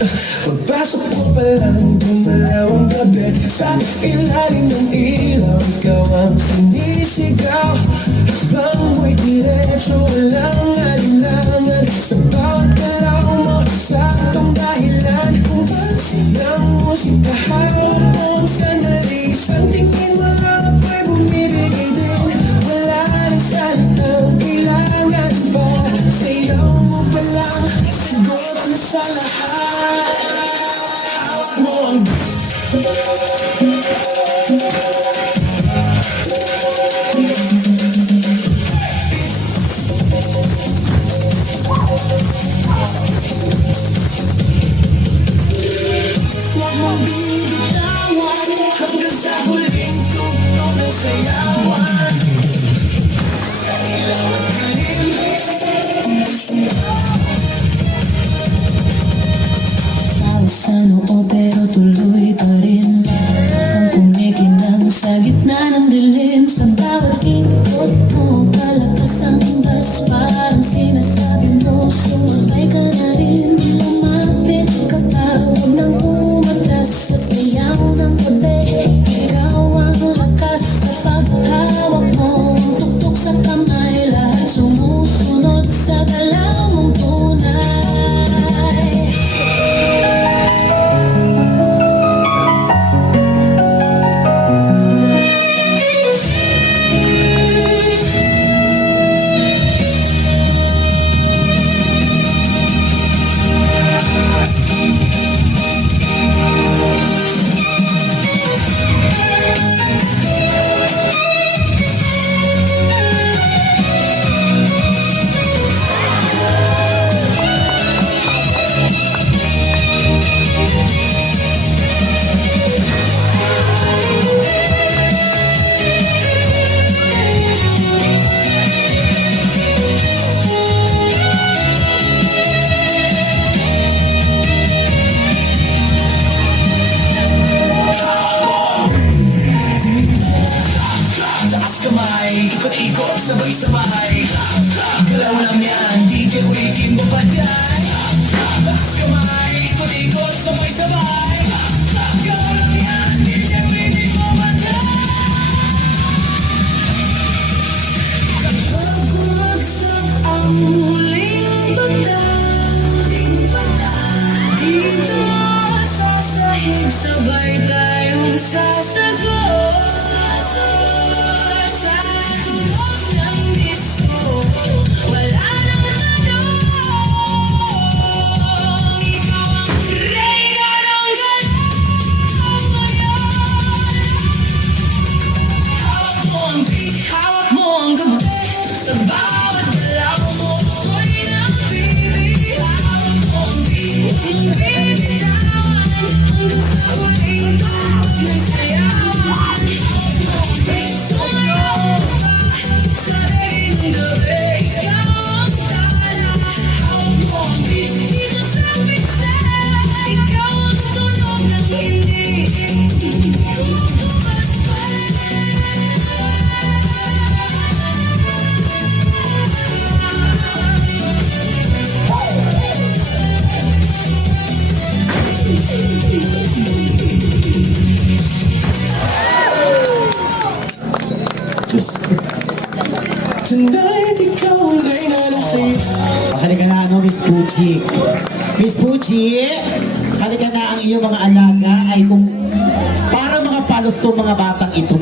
Pagpasok mo pa lang, gumalaw ang gabi. Sa ilalim ng ilaw, ikaw ang sinisigaw. Habang mo'y diretso, walang alinlangan. Sa bawat galaw mo, saktong dahilan. Kung pansin ng musika, hawak mo ang sandali. Ang tingin mo lang ako'y bumibigay din. Wala rin salitang kailangan pa. Sayaw mo pa lang, sagot na sa lahat. Hawak mo ang huwag mong bibitawan hanggang sa huling tugtog ng sayawan. Sa ilaw at dilim, tawas sa noo pero tuloy pa rin ang kumikinang sa gitna ng dilim. Sa bawat ikot mo, palakas ang bas. Parang sinasabi mo, sumabay ka na rin. Lumapit ka pa, huwag nang umatras. Sa sayaw ng gabi, ikaw ang lakas. Sa paghawak mo, ang tuktok sa kamay, lahat sumusunod sa galaw mong tunay. taas kamay, ikot-ikot, sabay-sabay. Galaw lang yan, DJ ulitin mo pa dyan. Taas kamay, ikot-ikot, sabay-sabay. Galaw lang yan, DJ ulitin mo pa dyan. Pagwagsak ang muling bata, dito sa sahig, sabay tayong sasagot. Sa tunog ng disco, wala nang tanong. Ikaw ang reyna ng galaw ngayon. Hawak mo ang beat, hawak mo ang gabi. Sa bawat galaw mo, ako'y napili. Hawak mo ang beat, huwag mong bibitawan hanggang sa huling tugtog ng sayawan. Hawak mo ang beat, sumayaw ka sa daing gabi. Ikaw ang tala. Hawak mo ang beat, dito sa pista. Ikaw ang tunog ng hindi tumutubas pa. Tonight, ikaw ang reyna ng sayaw. Halika na, Miss Puchi. Miss Puchi, halika na, ang iyong mga alaga ay kung para mga palos tong mga batang ito.